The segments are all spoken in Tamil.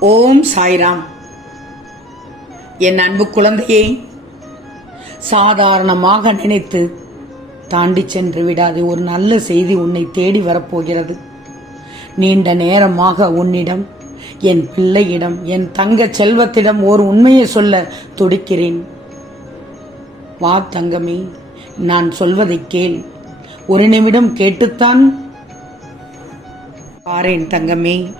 ஓம் சாய்ராம். என் அன்பு குழந்தையே சாதாரணமாக நினைத்து தாண்டி சென்று விடாதே ஒரு நல்ல செய்தி உன்னை தேடி வரப்போகிறது. நீண்ட நேரமாக உன்னிடம் என் பிள்ளையிடம் என் தங்க செல்வத்திடம் ஒரு உண்மையை சொல்ல துடிக்கிறேன். வா தங்கமே நான் சொல்வதை கேள். ஒரு நிமிடம் கேட்டுத்தான் பாரேன் தங்கமே.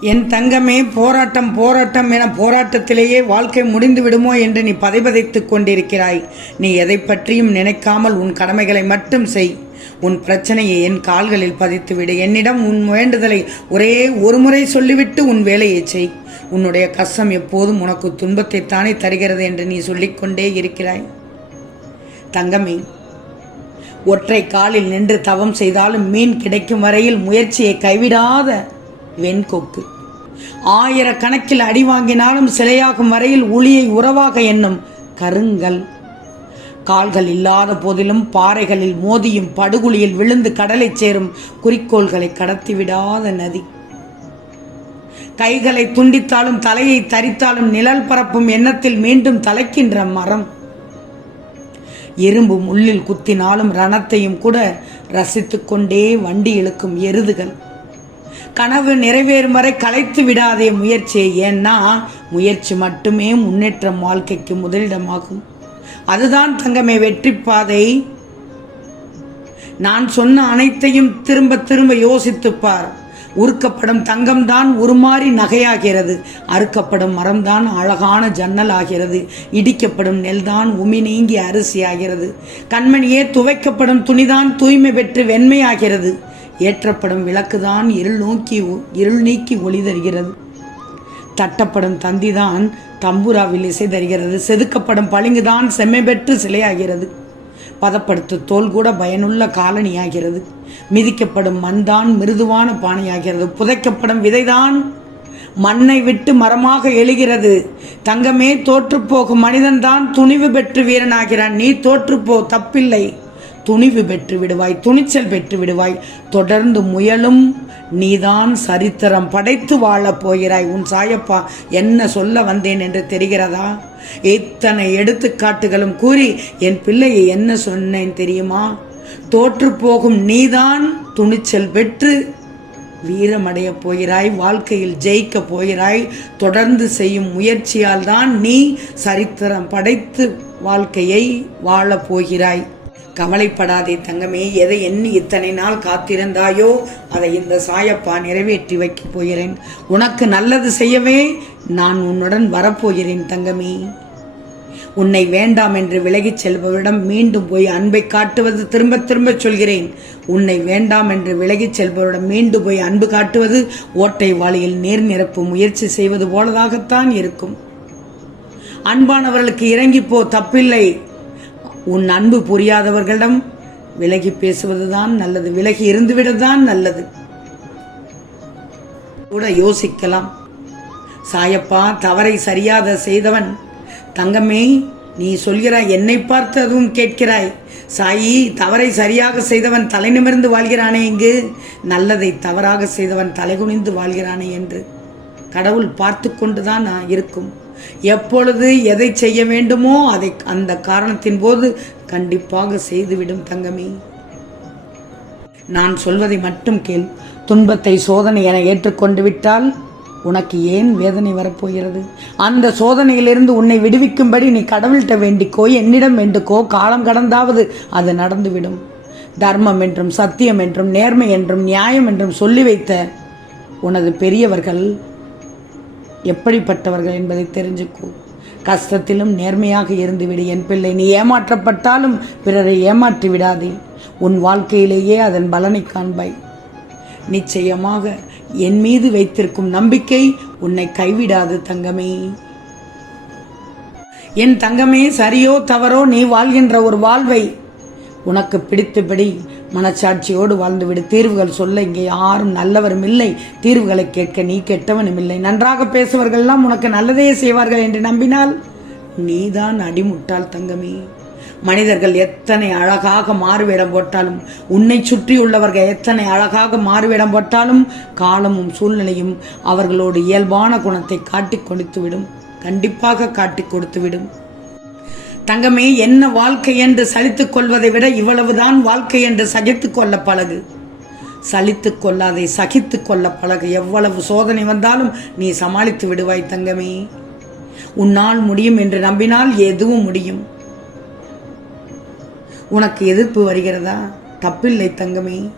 என் தங்கமே போராட்டம் போராட்டம் என போராட்டத்திலேயே வாழ்க்கை முடிந்து விடுமோ என்று நீ பதைபதைத்துக் கொண்டிருக்கிறாய். நீ எதை பற்றியும் நினைக்காமல் உன் கடமைகளை மட்டும் செய். உன் பிரச்சனையை என் கால்களில் பதித்து விடு என்னிடம் உன் வேண்டுதலை ஒரே ஒரு முறை சொல்லிவிட்டு உன் வேலையை செய். உன்னுடைய கஷ்டம் எப்போதும் உனக்கு துன்பத்தை தானே தருகிறது என்று நீ சொல்லிக்கொண்டே இருக்கிறாய். தங்கமே ஒற்றை காலில் நின்று தவம் செய்தாலும் மீன் கிடைக்கும் வரையில் முயற்சியை கைவிடாத வெண்கொக்கு. ஆயிரக்கணக்கில் அடி வாங்கினாலும் சிலையாகும் வரையில் உளியை உறவாக எண்ணும் கருங்கல். கால்கள் இல்லாத போதிலும் பாறைகளில் மோதியும் படுகுழியில் விழுந்து கடலை சேரும் குறிக்கோள்களை கடத்திவிடாத நதி. கைகளை துண்டித்தாலும் தலையை தரித்தாலும் நிழல் பரப்பும் எண்ணத்தில் மீண்டும் தலைக்கின்ற மரம். இரும்பு முள்ளில் குத்தினாலும் ரணத்தையும் கூட ரசித்துக் கொண்டே வண்டி இழுக்கும் எருதுகள். கனவு நிறைவேறும் வரை கலைத்து விடாதே முயற்சியை. ஏன்னா முயற்சி மட்டுமே முன்னேற்றம் வாழ்க்கைக்கு முதலிடமாகும். அதுதான் தங்கமே வெற்றி பாதை. நான் சொன்ன அனைத்தையும் திரும்ப திரும்ப யோசித்துப்பார் உருக்கப்படும் தங்கம்தான் உருமாறி நகையாகிறது. அறுக்கப்படும் மரம்தான் அழகான ஜன்னல் ஆகிறது. இடிக்கப்படும் நெல்தான் உமி நீங்கி அரிசி ஆகிறது. கண்மணியே துவைக்கப்படும் துணிதான் தூய்மை பெற்று வெண்மையாகிறது ஏற்றப்படும் விளக்குதான் இருள் நோக்கி இருள் நீக்கி ஒளி தருகிறது. தட்டப்படும் தந்திதான் தம்புராவில் இசை தருகிறது. செதுக்கப்படும் பளிங்குதான் செம்மை பெற்று சிலையாகிறது. பதப்படுத்து தோல் கூட பயனுள்ள காலணியாகிறது. மிதிக்கப்படும் மண்தான் மிருதுவான பானையாகிறது. புதைக்கப்படும் விதைதான் மண்ணை விட்டு மரமாக எழுகிறது. தங்கமே தோற்றுப்போகும் மனிதன்தான் துணிவு பெற்று வீரனாகிறான். நீ தோற்றுப்போ தப்பில்லை. துணிவு பெற்று விடுவாய் துணிச்சல் பெற்று விடுவாய். தொடர்ந்து முயலும் நீதான் சரித்திரம் படைத்து வாழப் போகிறாய். உன் சாயப்பா என்ன சொல்ல வந்தேன் என்று தெரிகிறதா? இத்தனை எடுத்துக்காட்டுகளும் கூறி என் பிள்ளையை என்ன சொன்னேன் தெரியுமா? தோற்று போகும் நீதான் துணிச்சல் பெற்று வீரமடைய போகிறாய் வாழ்க்கையில் ஜெயிக்கப் போகிறாய். தொடர்ந்து செய்யும் முயற்சியால் தான் நீ சரித்திரம் படைத்து வாழ்க்கையை வாழப் போகிறாய். கவலைப்படாதே தங்கமே எதை எண்ணி இத்தனை நாள் காத்திருந்தாயோ அதை இந்த சாயப்பா நிறைவேற்றி வைக்கப் போகிறேன். உனக்கு நல்லது செய்யவே நான் உன்னுடன் வரப்போகிறேன் தங்கமே. உன்னை வேண்டாம் என்று விலகிச் செல்பவரிடம் மீண்டும் போய் அன்பை காட்டுவது திரும்ப திரும்ப சொல்கிறேன். உன்னை வேண்டாம் என்று விலகிச் செல்பவரிடம் மீண்டும் போய் அன்பு காட்டுவது ஓட்டை வாளியில் நீர் நிரப்பு முயற்சி செய்வது போலதாகத்தான் இருக்கும். அன்பானவர்களுக்கு இறங்கிப்போ போ தப்பில்லை. உன் அன்பு புரியாதவர்களிடம் விலகி பேசுவதுதான் நல்லது விலகி இருந்துவிடதான் நல்லது. கூட யோசிக்கலாம். சாயப்பா தவறை சரியாத செய்தவன். தங்கமே நீ சொல்கிறாய் என்னை பார்த்து அதுவும் கேட்கிறாய். சாயி தவறை சரியாக செய்தவன் தலை நிமிர்ந்து வாழ்கிறானே இங்கு. நல்லதை தவறாக செய்தவன் தலைகுனிந்து வாழ்கிறானே என்று. கடவுள் பார்த்து கொண்டுதான் நான் இருக்கும். எப்பொழுது எதை செய்ய வேண்டுமோ அதை அந்த காரணத்தின் போது கண்டிப்பாக செய்துவிடும் தங்கமே. நான் சொல்வதை மட்டும் கேள். துன்பத்தை சோதனை என ஏற்றுக்கொண்டு விட்டால் உனக்கு ஏன் வேதனை வரப்போகிறது? அந்த சோதனையிலிருந்து உன்னை விடுவிக்கும்படி நீ கடவுள்கிட்ட வேண்டிக்கோ என்னிடம் வேண்டுக்கோ காலம் கடந்தாவது அது நடந்துவிடும். தர்மம் என்றும் சத்தியம் என்றும் நேர்மை என்றும் நியாயம் என்றும் சொல்லி வைத்த உனது பெரியவர்கள் எப்படிப்பட்டவர்கள் என்பதை தெரிஞ்சுக்கோ. கஷ்டத்திலும் நேர்மையாக இருந்துவிடு. என் பிள்ளை நீ ஏமாற்றப்பட்டாலும் பிறரை ஏமாற்றி விடாதே. உன் வாழ்க்கையிலேயே அதன் பலனை காண்பாய். நிச்சயமாக என் மீது வைத்திருக்கும் நம்பிக்கை உன்னை கைவிடாது தங்கமே. என் தங்கமே சரியோ தவறோ நீ வாழ்கின்ற ஒரு வாழ்வை உனக்கு பிடித்தபடி மனச்சாட்சியோடு வாழ்ந்துவிடு. தீர்வுகள் சொல்ல இங்கே யாரும் நல்லவரும் இல்லை. தீர்வுகளை கேட்க நீ கெட்டவனும் இல்லை. நன்றாக பேசுவர்கள்லாம் உனக்கு நல்லதையே செய்வார்கள் என்று நம்பினால் நீதான் அடிமுட்டாள் தங்கமே. மனிதர்கள் எத்தனை அழகாக மாறுவேடம் போட்டாலும் உன்னை சுற்றியுள்ளவர்கள் எத்தனை அழகாக மாறுவேடம் போட்டாலும் காலமும் சூழ்நிலையும் அவர்களோடு இயல்பான குணத்தை காட்டி கொடுத்துவிடும். கண்டிப்பாக காட்டிக் கொடுத்துவிடும். தங்கமே என்ன வாழ்க்கை என்று சலித்துக் கொள்வதை விட இவ்வளவுதான் வாழ்க்கை என்று சகித்துக் கொள்ள பழகு. சலித்துக் கொள்ளாதை சகித்துக் கொள்ள பழகு. எவ்வளவு சோதனை வந்தாலும் நீ சமாளித்து விடுவாய் தங்கமே. உன்னால் முடியும் என்று நம்பினால் எதுவும் முடியும். உனக்கு எதிர்ப்பு வருகிறதா? தப்பில்லை தங்கமே.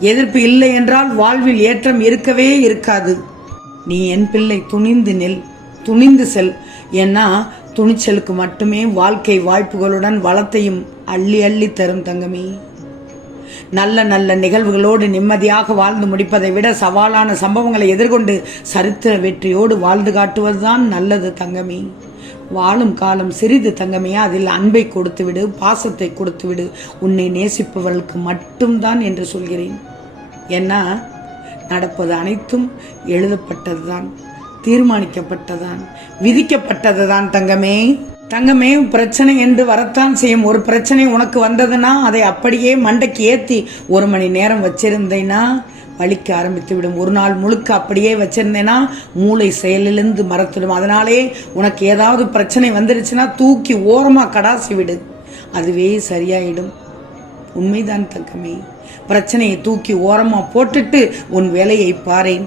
எதிர்ப்பு இல்லை என்றால் வாழ்வில் ஏற்றம் இருக்கவே இருக்காது. நீ என் பிள்ளை துணிந்து நில் துணிந்து செல். ஏன்னா துணிச்சலுக்கு மட்டுமே வாழ்க்கை வாய்ப்புகளுடன் வளத்தையும் அள்ளி அள்ளி தரும் தங்கமே. நல்ல நல்ல நிகழ்வுகளோடு நிம்மதியாக வாழ்ந்து முடிப்பதை விட சவாலான சம்பவங்களை எதிர்கொண்டு சரித்திர வெற்றியோடு வாழ்ந்து காட்டுவதுதான் நல்லது தங்கமே. வாழும் காலம் சிறிது தங்கமே. அதில் அன்பை கொடுத்துவிடு பாசத்தை கொடுத்துவிடு உன்னை நேசிப்பவர்களுக்கு மட்டும்தான் என்று சொல்கிறேன். ஏன்னா நடப்பது அனைத்தும் எழுதப்பட்டதுதான். தீர்மானிக்கப்பட்டதான் விதிக்கப்பட்டதுதான் தங்கமே. தங்கமே பிரச்சனை என்று வரத்தான் செய்யும் ஒரு பிரச்சனை உனக்கு வந்ததுன்னா அதை அப்படியே மண்டைக்கு ஏற்றி ஒரு மணி நேரம் வச்சிருந்தேன்னா வலிக்க ஆரம்பித்து விடும். ஒரு நாள் முழுக்க அப்படியே வச்சிருந்தேன்னா மூளை செயலிலிருந்து மறத்துடும் அதனாலே உனக்கு ஏதாவது பிரச்சனை வந்துருச்சுன்னா தூக்கி ஓரமாக கடாசி விடு. அதுவே சரியாயிடும். உண்மைதான் தங்கமே. பிரச்சனையை தூக்கி ஓரமாக போட்டுட்டு உன் வேலையை பாரேன்.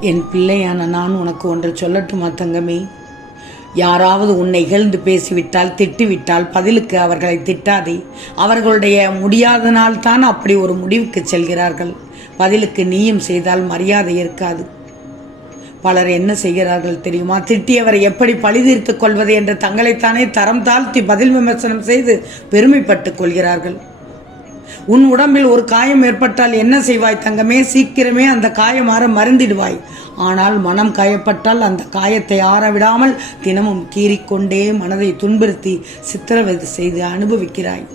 என் பிள்ளையான நான் உனக்கு ஒன்று சொல்லட்டுமா தங்கமே? யாராவது உன்னை இகழ்ந்து பேசிவிட்டால் திட்டிவிட்டால் பதிலுக்கு அவர்களை திட்டாதே. அவர்களுடைய முடியாதனால் தான் அப்படி ஒரு முடிவுக்கு செல்கிறார்கள். பதிலுக்கு நீயும் செய்தால் மரியாதை இருக்காது. பலர் என்ன செய்கிறார்கள் தெரியுமா? திட்டியவரை எப்படி பழிதீர்த்துக் கொள்வது என்று தங்களைத்தானே தரம் தாழ்த்தி பதில் விமர்சனம் செய்து பெருமைப்பட்டுக் கொள்கிறார்கள். உன் உடம்பில் ஒரு காயம் ஏற்பட்டால் என்ன செய்வாய் தங்கமே? சீக்கிரமே அந்த காயம் ஆற ஆனால் மனம் காயப்பட்டால் அந்த காயத்தை ஆற விடாமல் தினமும் கீறிக்கொண்டே மனதை துன்புறுத்தி சித்திரவதை செய்து அனுபவிக்கிறாய்.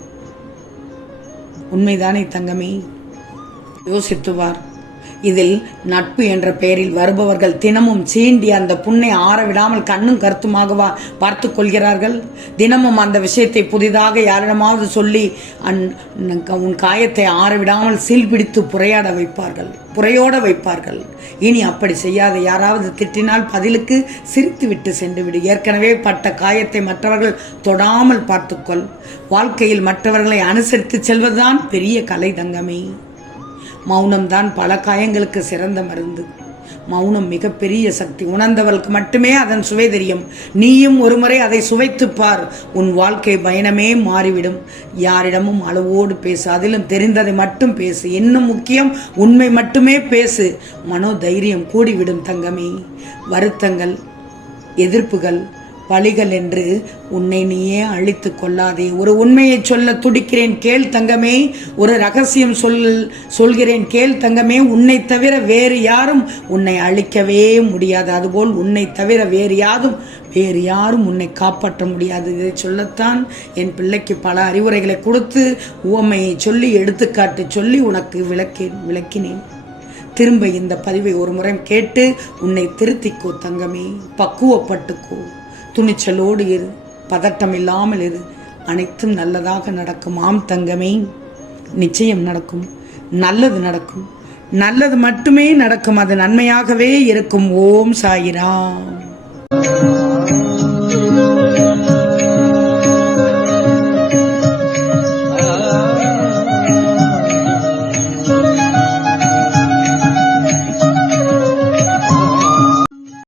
உண்மைதானே தங்கமே? யோசித்துவார். இதில் நட்பு என்ற பெயரில் வருபவர்கள் தினமும் சீண்டி அந்த புண்ணை ஆறவிடாமல் கண்ணும் கருத்துமாகவா பார்த்து கொள்கிறார்கள்? தினமும் அந்த விஷயத்தை புதிதாக யாரிடமாவது சொல்லி அந் உன் காயத்தை ஆறவிடாமல் சீல் பிடித்து புறையாட வைப்பார்கள். புறையோட வைப்பார்கள். இனி அப்படி செய்யாத யாராவது திட்டினால் பதிலுக்கு சிரித்துவிட்டு சென்றுவிடு. ஏற்கனவே பட்ட காயத்தை மற்றவர்கள் தொடாமல் பார்த்துக்கொள் வாழ்க்கையில் மற்றவர்களை அனுசரித்து செல்வதுதான் பெரிய கலை தங்கமே. மௌனம்தான் பல காயங்களுக்கு சிறந்த மருந்து. மௌனம் மிகப்பெரிய சக்தி. உணர்ந்தவர்களுக்கு மட்டுமே அதன் சுவை தெரியும். நீயும் ஒருமுறை அதை சுவைத்துப் பார். உன் வாழ்க்கை பயணமே மாறிவிடும். யாரிடமும் அளவோடு பேசு. அதிலும் தெரிந்ததை மட்டும் பேசு. இன்னும் முக்கியம் உண்மை மட்டுமே பேசு. மனோ தைரியம் கூடிவிடும் தங்கமே. வருத்தங்கள் எதிர்ப்புகள் பழிகள் என்று உன்னை நீயே அழித்து கொள்ளாதே. ஒரு உண்மையை சொல்ல துடிக்கிறேன் கேள் தங்கமே. ஒரு ரகசியம் சொல் சொல்கிறேன் கேள் தங்கமே. உன்னை தவிர வேறு யாரும் உன்னை அழிக்கவே முடியாது. அதுபோல் உன்னை தவிர வேறு யாரும் வேறு யாரும் உன்னை காப்பாற்ற முடியாது. இதை சொல்லத்தான் என் பிள்ளைக்கு பல அறிவுரைகளை கொடுத்து உவமையை சொல்லி எடுத்துக்காட்டு சொல்லி உனக்கு விளக்கி விளக்கினேன். திரும்ப இந்த பதிவை ஒரு முறை கேட்டு உன்னை திருத்திக்கோ தங்கமே. பக்குவப்பட்டுக்கோ. துணிச்சலோடு இரு. பதட்டம் இல்லாமல் இரு. அனைத்தும் நல்லதாக நடக்கும். ஆம் தங்கமே நிச்சயம் நடக்கும். நல்லது நடக்கும். நல்லது மட்டுமே நடக்கும். அது நன்மையாகவே இருக்கும். ஓம் சாயிராம்.